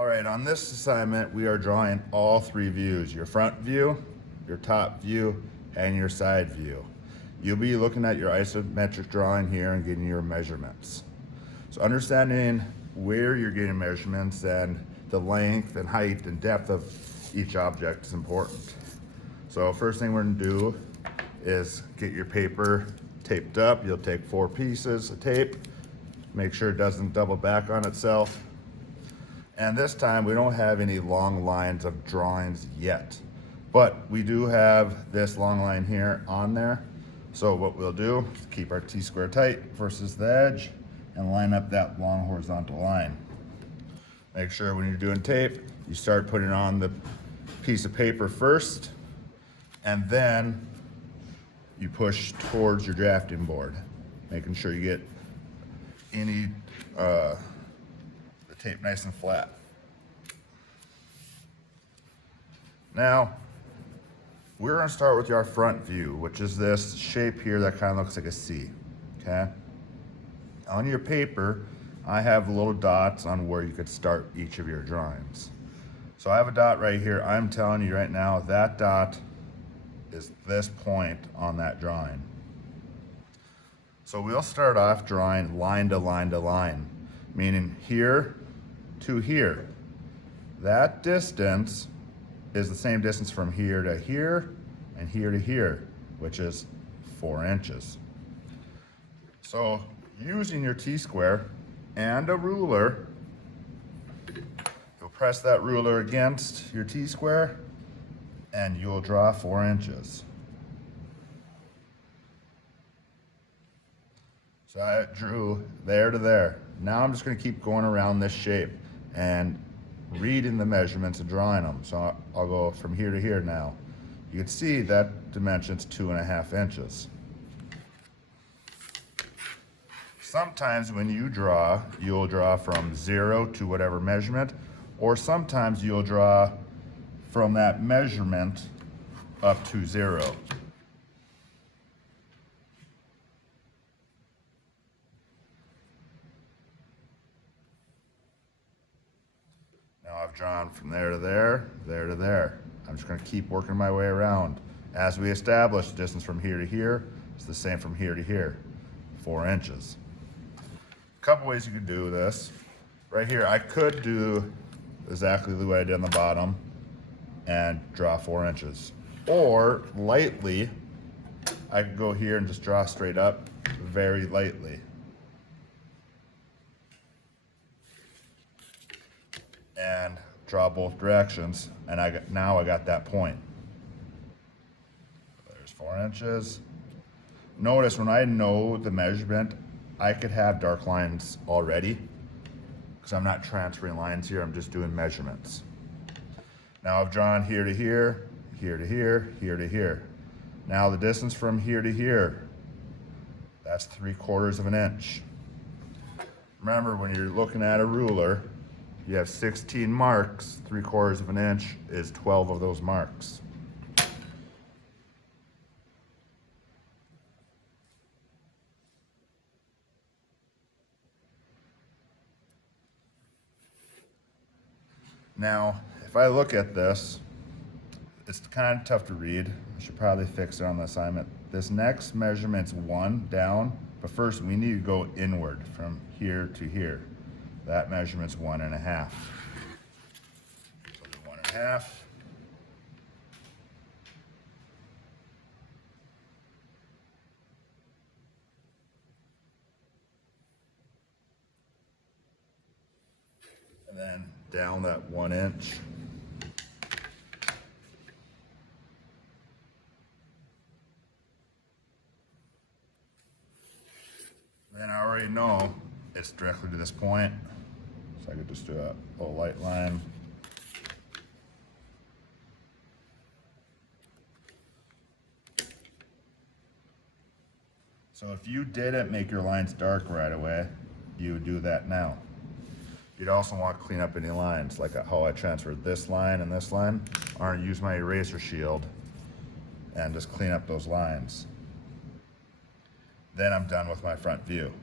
All right, on this assignment, we are drawing all three views, your front view, your top view, and your side view. You'll be looking at your isometric drawing here and getting your measurements. So understanding where you're getting measurements and the length and height and depth of each object is important. So first thing we're gonna do is get your paper taped up. You'll take 4 pieces of tape, make sure it doesn't double back on itself. And this time we don't have any long lines of drawings yet, but we do have this long line here on there. So what we'll do is keep our T-square tight versus the edge and line up that long horizontal line. Make sure when you're doing tape, you start putting on the piece of paper first, and then you push towards your drafting board, making sure you get the tape nice and flat. Now, we're gonna start with our front view, which is this shape here that kind of looks like a C, okay? On your paper, I have little dots on where you could start each of your drawings. So I have a dot right here. I'm telling you right now, that dot is this point on that drawing. So we'll start off drawing line to line to line, meaning here to here. That distance is the same distance from here to here and here to here, which is 4 inches. So using your T-square and a ruler, you'll press that ruler against your T-square and you'll draw 4 inches. So I drew there to there. Now I'm just gonna keep going around this shape and reading the measurements and drawing them. So I'll go from here to here now. You can see that dimension's 2.5 inches. Sometimes when you draw, you'll draw from 0 to whatever measurement, or sometimes you'll draw from that measurement up to 0. Now I've drawn from there to there, there to there. I'm just gonna keep working my way around. As we establish the distance from here to here, it's the same from here to here, 4 inches. A couple ways you could do this. Right here, I could do exactly the way I did on the bottom and draw 4 inches. Or lightly, I could go here and just draw straight up, very lightly. And draw both directions, and now I got that point. There's 4 inches. Notice when I know the measurement, I could have dark lines already, because I'm not transferring lines here, I'm just doing measurements. Now I've drawn here to here, here to here, here to here. Now the distance from here to here, that's 3/4 of an inch. Remember, when you're looking at a ruler, you have 16 marks, 3/4 of an inch is 12 of those marks. Now, if I look at this, it's kind of tough to read. I should probably fix it on the assignment. This next measurement's 1 down, but first we need to go inward from here to here. That measurement's 1.5. So do 1.5. And then down that 1 inch. Then I already know it's directly to this point. So I could just do a little light line. So if you didn't make your lines dark right away, you would do that now. You'd also want to clean up any lines, like how I transferred this line and this line. Or use my eraser shield and just clean up those lines. Then I'm done with my front view.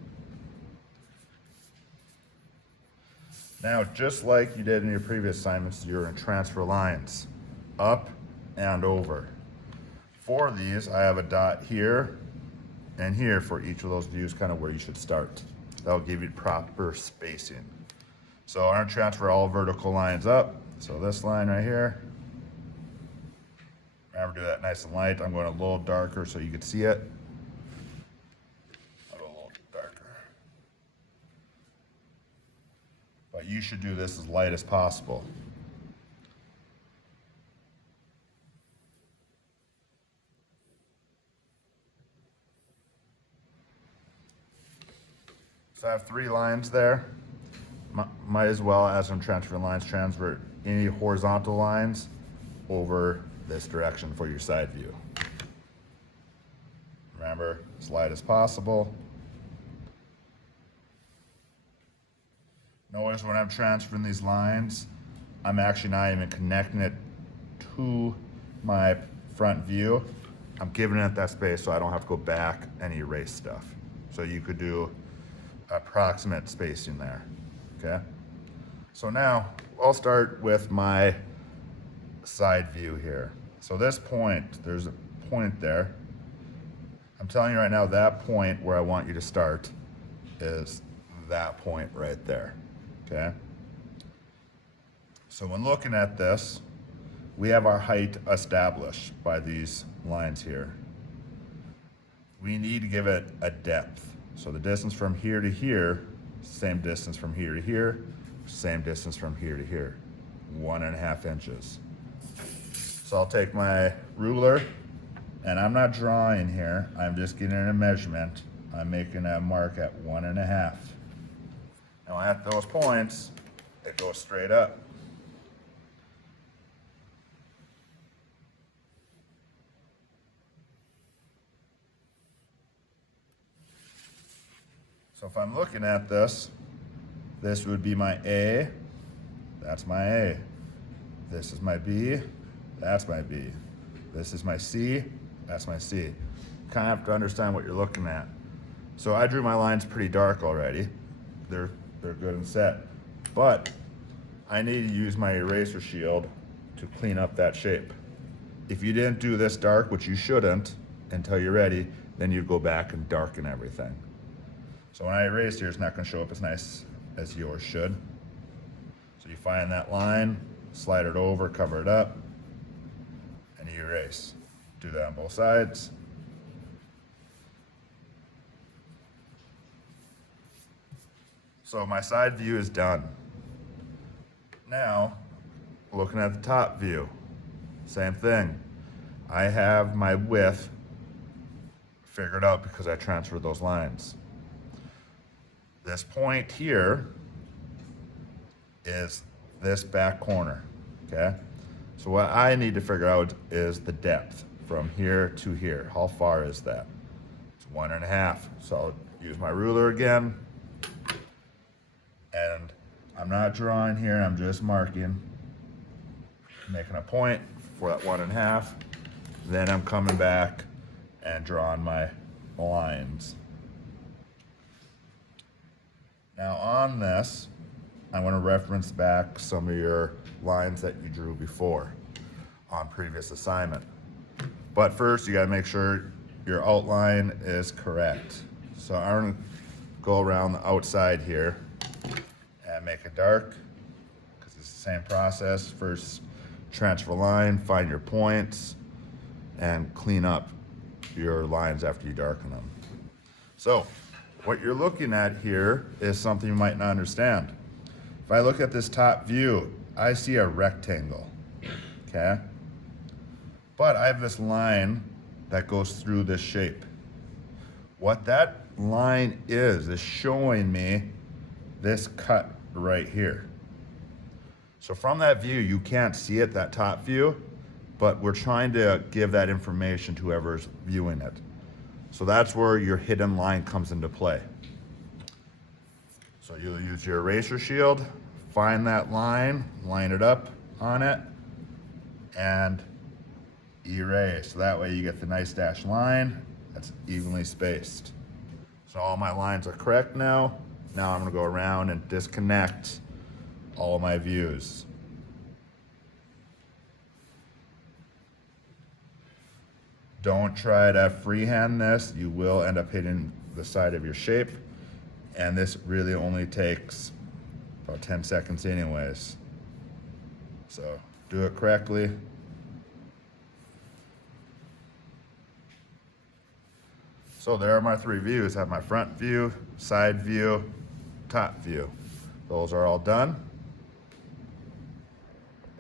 Now, just like you did in your previous assignments, you're going to transfer lines up and over. For these, I have a dot here and here for each of those views, kind of where you should start. That'll give you proper spacing. So I'm going to transfer all vertical lines up. So this line right here, remember, do that nice and light. I'm going a little darker so you can see it. I'll go a little darker. But you should do this as light as possible. So I have 3 lines there. Might as well, as I'm transferring lines, transfer any horizontal lines over this direction for your side view. Remember, as light as possible. Notice when I'm transferring these lines, I'm actually not even connecting it to my front view. I'm giving it that space so I don't have to go back and erase stuff. So you could do approximate spacing there, okay? So now I'll start with my side view here. So this point, there's a point there. I'm telling you right now, that point where I want you to start is that point right there, okay? So when looking at this, we have our height established by these lines here. We need to give it a depth. So the distance from here to here, same distance from here to here, same distance from here to here, 1.5 inches. So I'll take my ruler, and I'm not drawing here, I'm just getting a measurement. I'm making a mark at 1.5. Now at those points, it goes straight up. So if I'm looking at this, this would be my A, that's my A. This is my B, that's my B. This is my C, that's my C. Kind of have to understand what you're looking at. So I drew my lines pretty dark already. They're good and set. But I need to use my eraser shield to clean up that shape. If you didn't do this dark, which you shouldn't until you're ready, then you go back and darken everything. So when I erase here, it's not going to show up as nice as yours should. So you find that line, slide it over, cover it up, and you erase. Do that on both sides. So my side view is done. Now, looking at the top view, same thing. I have my width figured out because I transferred those lines. This point here is this back corner, okay? So what I need to figure out is the depth from here to here. How far is that? It's 1.5. So I'll use my ruler again. And I'm not drawing here, I'm just marking, making a point for that 1.5. Then I'm coming back and drawing my lines. Now on this, I'm going to reference back some of your lines that you drew before on previous assignment. But first, you got to make sure your outline is correct. So I'm going to go around the outside here and make it dark, because it's the same process. First, transfer line, find your points, and clean up your lines after you darken them. So what you're looking at here is something you might not understand. If I look at this top view, I see a rectangle, okay? But I have this line that goes through this shape. What that line is showing me this cut right here. So from that view, you can't see it, that top view, but we're trying to give that information to whoever's viewing it. So that's where your hidden line comes into play. So you'll use your eraser shield, find that line, line it up on it, and erase. So that way you get the nice dashed line that's evenly spaced. So all my lines are correct now. Now I'm gonna go around and disconnect all my views. Don't try to freehand this. You will end up hitting the side of your shape. And this really only takes about 10 seconds anyways. So do it correctly. So there are my three views. I have my front view, side view, top view. Those are all done.